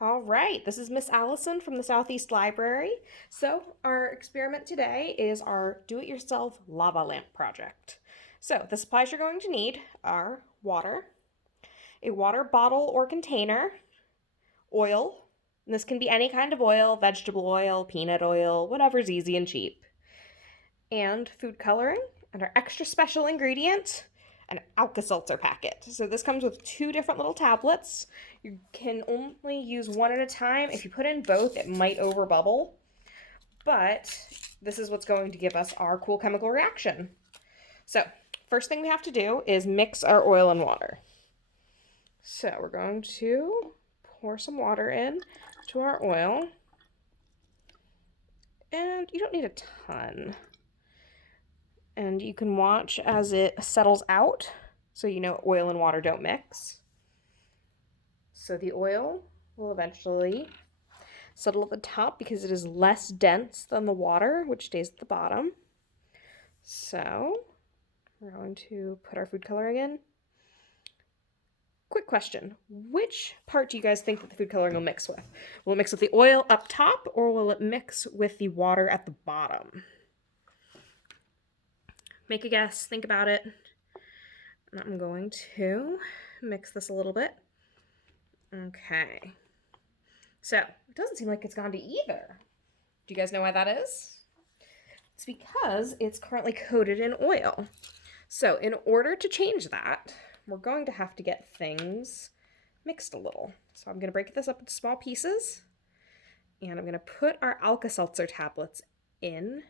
All right, this is Miss Allison from the Southeast Library. So, our experiment today is our do it yourself lava lamp project. So, the supplies you're going to need are water, a water bottle or container, oil. And this can be any kind of oil, vegetable oil, peanut oil, whatever's easy and cheap, and food coloring, and our extra special ingredient, an Alka-Seltzer packet. So this comes with two different little tablets. You can only use one at a time. If you put in both, it might overbubble, but this is what's going to give us our cool chemical reaction. So first thing we have to do is mix our oil and water. So we're going to pour some water in to our oil, and you don't need a ton. And you can watch as it settles out, so you know oil and water don't mix. So the oil will eventually settle at the top because it is less dense than the water, which stays at the bottom. So we're going to put our food coloring in. Quick question. Which part do you guys think that the food coloring will mix with? Will it mix with the oil up top, or will it mix with the water at the bottom? Make a guess, think about it. I'm going to mix this a little bit. Okay. So, it doesn't seem like it's gone to either. Do you guys know why that is? It's because it's currently coated in oil. So, in order to change that, we're going to have to get things mixed a little. So, I'm going to break this up into small pieces, and I'm going to put our Alka-Seltzer tablets in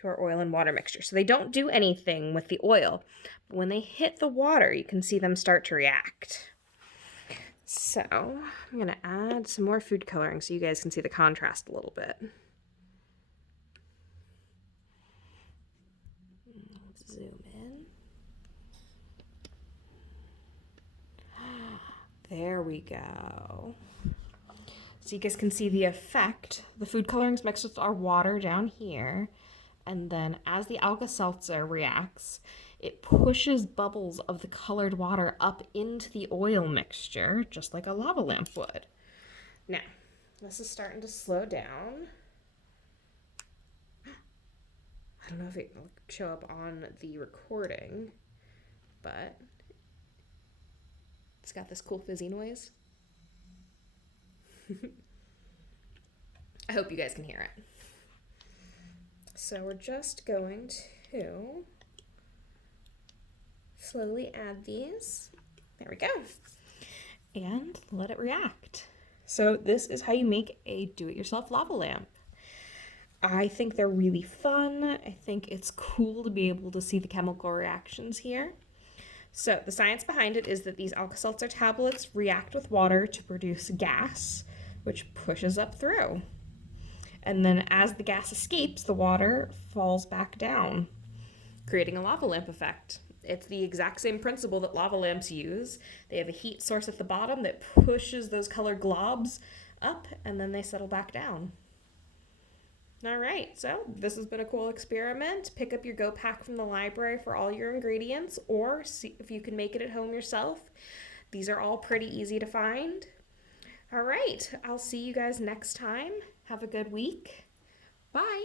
to our oil and water mixture. So they don't do anything with the oil, but when they hit the water, you can see them start to react. So I'm going to add some more food coloring so you guys can see the contrast a little bit. Let's zoom in. There we go. So you guys can see the effect. The food coloring is mixed with our water down here. And then as the Alka-Seltzer reacts, it pushes bubbles of the colored water up into the oil mixture, just like a lava lamp would. Now, this is starting to slow down. I don't know if it will show up on the recording, but it's got this cool fizzy noise. I hope you guys can hear it. So we're just going to slowly add these. There we go. And let it react. So this is how you make a do-it-yourself lava lamp. I think they're really fun. I think it's cool to be able to see the chemical reactions here. So the science behind it is that these Alka-Seltzer tablets react with water to produce gas, which pushes up through. And then as the gas escapes, the water falls back down, creating a lava lamp effect. It's the exact same principle that lava lamps use. They have a heat source at the bottom that pushes those colored globs up, and then they settle back down. All right, so this has been a cool experiment. Pick up your Go Pack from the library for all your ingredients, or see if you can make it at home yourself. These are all pretty easy to find. All right, I'll see you guys next time. Have a good week. Bye.